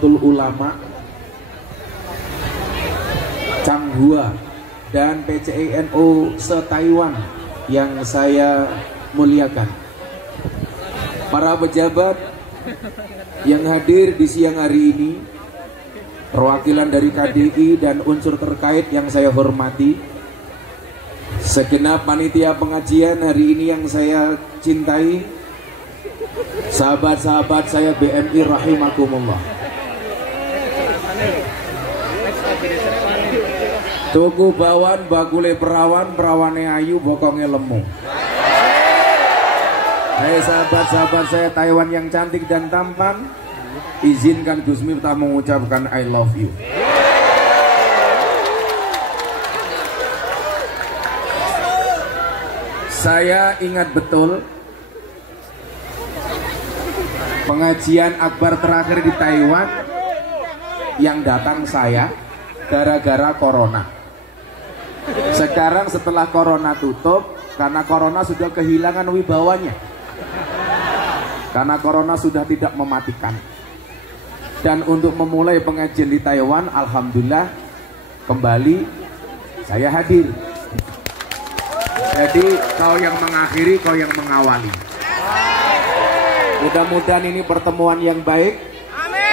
Ulama Changhua dan PCINO se-Taiwan yang saya muliakan, para pejabat yang hadir di siang hari ini, perwakilan dari KDI dan unsur terkait yang saya hormati, segenap panitia pengajian hari ini yang saya cintai, sahabat-sahabat saya BMI rahimakumullah. Tuku bawan bakule perawan, perawane ayu bokonge lemu. Hai sahabat-sahabat saya Taiwan yang cantik dan tampan, izinkan Gus Miftah mengucapkan I love you. Saya ingat betul pengajian akbar terakhir di Taiwan yang datang saya gara-gara corona. Sekarang setelah corona tutup, karena corona sudah kehilangan wibawanya, karena corona sudah tidak mematikan. Dan untuk memulai pengajian di Taiwan, alhamdulillah kembali saya hadir. Jadi kau yang mengakhiri, kau yang mengawali. Mudah-mudahan ini pertemuan yang baik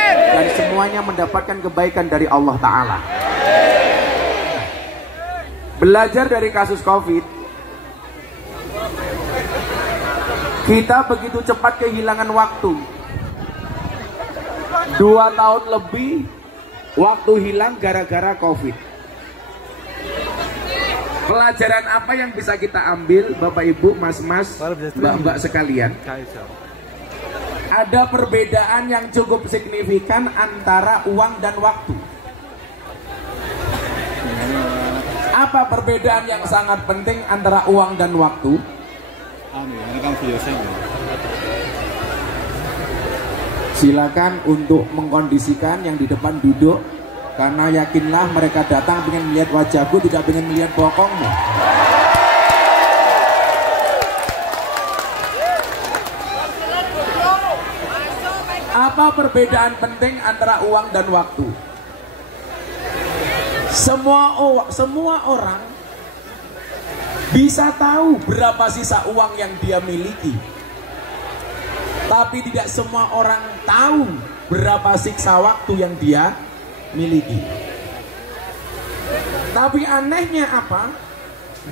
dan semuanya mendapatkan kebaikan dari Allah Ta'ala. Belajar dari kasus COVID, kita begitu cepat kehilangan waktu. 2 tahun lebih waktu hilang gara-gara COVID. Pelajaran apa yang bisa kita ambil, Bapak Ibu, Mas-mas, Mbak-mbak sekalian? Ada perbedaan yang cukup signifikan antara uang dan waktu. Apa perbedaan yang sangat penting antara uang dan waktu? Silakan untuk mengkondisikan yang di depan duduk, karena yakinlah mereka datang ingin melihat wajahku, tidak ingin melihat bokongmu. Apa perbedaan penting antara uang dan waktu? Semua orang bisa tahu berapa sisa uang yang dia miliki, tapi tidak semua orang tahu berapa sisa waktu yang dia miliki. Tapi anehnya apa?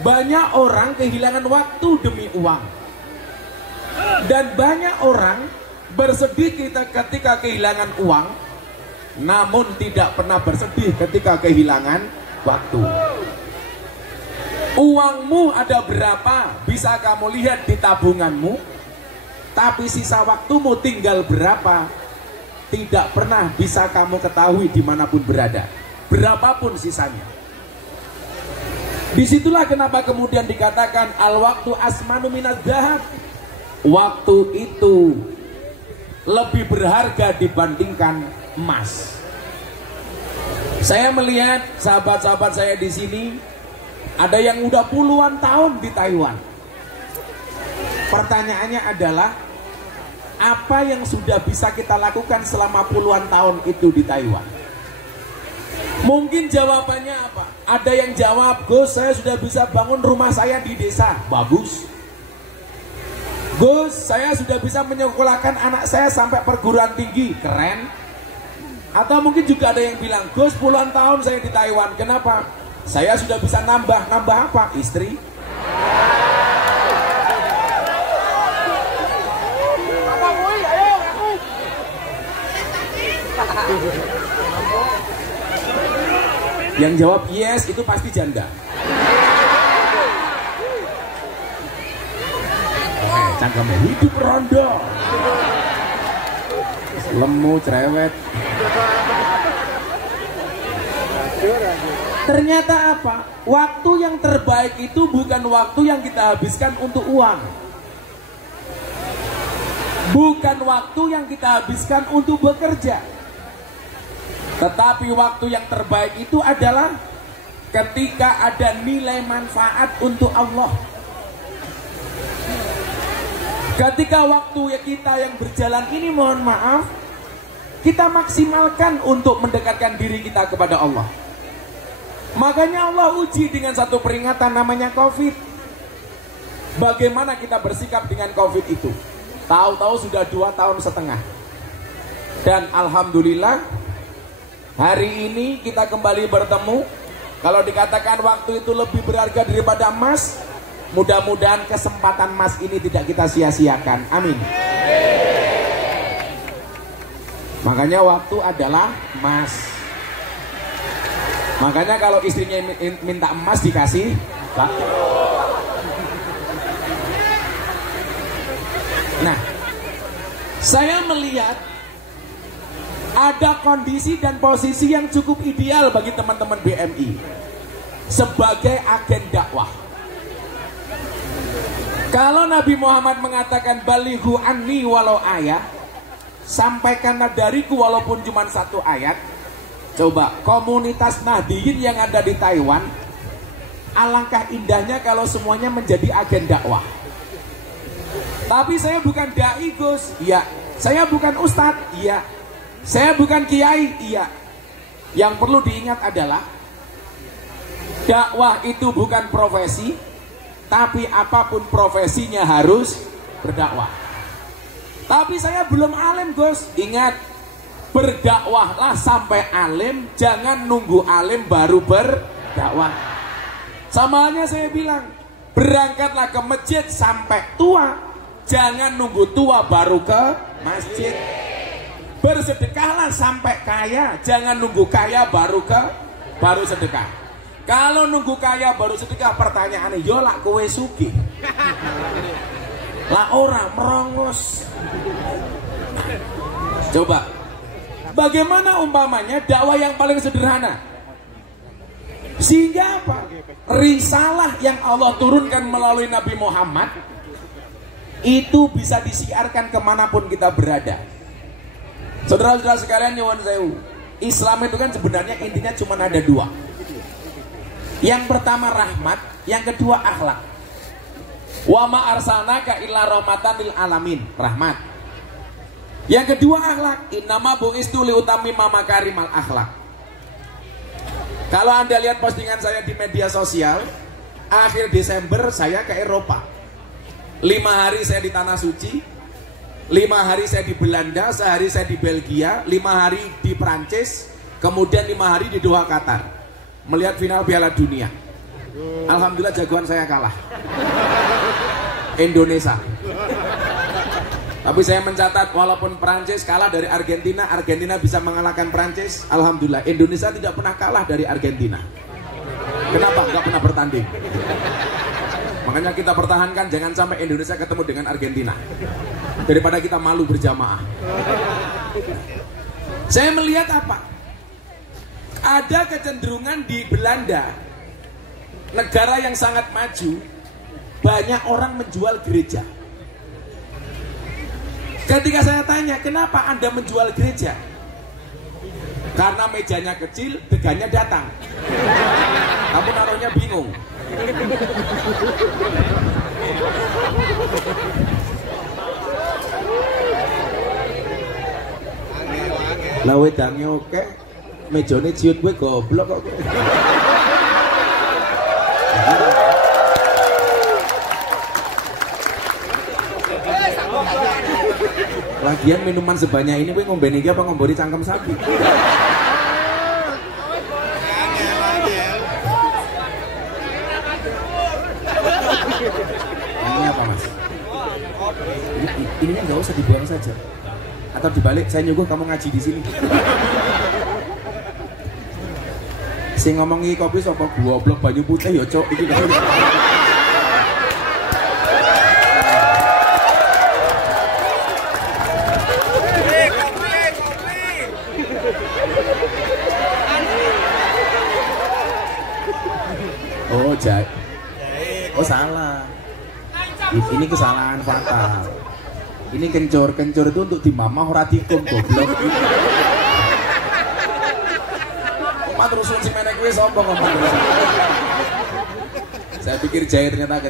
Banyak orang kehilangan waktu demi uang, dan banyak orang bersedih ketika kehilangan uang, namun tidak pernah bersedih ketika kehilangan waktu. Uangmu ada berapa bisa kamu lihat di tabunganmu, tapi sisa waktumu tinggal berapa tidak pernah bisa kamu ketahui dimanapun berada, berapapun sisanya. Disitulah kenapa kemudian dikatakan al-waktu asmanu minaz dzahab. Waktu itu lebih berharga dibandingkan emas. Saya melihat sahabat-sahabat saya di sini, ada yang udah puluhan tahun di Taiwan. Pertanyaannya adalah, apa yang sudah bisa kita lakukan selama puluhan tahun itu di Taiwan? Mungkin jawabannya apa? Ada yang jawab, Gus, saya sudah bisa bangun rumah saya di desa. Bagus. Gus, saya sudah bisa menyekolahkan anak saya sampai perguruan tinggi. Keren. Atau mungkin juga ada yang bilang, Gus, puluhan tahun saya di Taiwan. Kenapa? Saya sudah bisa nambah apa? Istri. Yang jawab yes itu pasti janda. Cangkeme hidup rondo, lemu cerewet. Ternyata apa? Waktu yang terbaik itu bukan waktu yang kita habiskan untuk uang, bukan waktu yang kita habiskan untuk bekerja, tetapi waktu yang terbaik itu adalah ketika ada nilai manfaat untuk Allah. Ketika waktu kita yang berjalan ini, mohon maaf, kita maksimalkan untuk mendekatkan diri kita kepada Allah. Makanya Allah uji dengan satu peringatan namanya COVID. Bagaimana kita bersikap dengan COVID itu? Tahu-tahu sudah 2,5 tahun. Dan alhamdulillah hari ini kita kembali bertemu. Kalau dikatakan waktu itu lebih berharga daripada emas, mudah-mudahan kesempatan emas ini tidak kita sia-siakan. Amin. Makanya waktu adalah emas. Makanya kalau istrinya minta emas dikasih. Nah, saya melihat ada kondisi dan posisi yang cukup ideal bagi teman-teman BMI sebagai agen dakwah. Kalau Nabi Muhammad mengatakan balighu anni walau ayat, sampaikanlah dariku walaupun cuma 1 ayat. Coba komunitas Nahdiyin yang ada di Taiwan, alangkah indahnya kalau semuanya menjadi agen dakwah. Tapi saya bukan dai, Gus. Iya. Saya bukan ustadz. Iya. Saya bukan kiai. Iya. Yang perlu diingat adalah dakwah itu bukan profesi, tapi apapun profesinya harus berdakwah. Tapi saya belum alim, Gus. Ingat, berdakwahlah sampai alim, jangan nunggu alim baru berdakwah. Sama halnya saya bilang, berangkatlah ke masjid sampai tua, jangan nunggu tua baru ke masjid. Bersedekahlah sampai kaya, jangan nunggu kaya baru sedekah. Kalau nunggu kaya baru sedekah, pertanyaannya, yo lak kowe sugih. Lah ora merongos. Coba, bagaimana umpamanya dakwah yang paling sederhana? Sehingga apa? Risalah yang Allah turunkan melalui Nabi Muhammad itu bisa disiarkan kemanapun kita berada. Saudara-saudara sekalian, nyuwun sewu, Islam itu kan sebenarnya intinya cuma ada 2. Yang pertama rahmat, yang kedua akhlak. Wa ma arsalnaka illa rahmatan lil alamin, rahmat. Yang kedua akhlak, innama bu'istu liutammima makarimal akhlak. Kalau Anda lihat postingan saya di media sosial, akhir Desember saya ke Eropa. 5 hari saya di Tanah Suci, 5 hari saya di Belanda, sehari saya di Belgia, 5 hari di Prancis, kemudian 5 hari di Doha, Qatar, melihat final Piala Dunia. Alhamdulillah jagoan saya kalah, Indonesia. Tapi saya mencatat, walaupun Prancis kalah dari Argentina, Argentina bisa mengalahkan Prancis. Alhamdulillah, Indonesia tidak pernah kalah dari Argentina. Kenapa? Nggak pernah bertanding. Makanya kita pertahankan, jangan sampai Indonesia ketemu dengan Argentina, daripada kita malu berjamaah. Saya melihat apa? Ada kecenderungan di Belanda, negara yang sangat maju, banyak orang menjual gereja. Ketika saya tanya, kenapa Anda menjual gereja? Karena mejanya kecil, degannya datang. Kamu naruhnya bingung. Lah wedange oke, mejane ciut kowe goblok kok. Lagian minuman sebanyak ini kowe ngombeni iki apa ngomboni cangkem sapi? Ini apa, Mas? Ini nggak usah dibuang saja. Atau dibalik, saya nyuguh kamu ngaji di sini. Si ngomong iki kopi sapa goblok banyu putih ya, Cok. Iki oh, oh salah. Ini kesalahan fatal. Ini kencur itu untuk dimamah ora dikum goblok. Mat rusun si menek kuwi sapa ngomong. Saya pikir jahit ternyata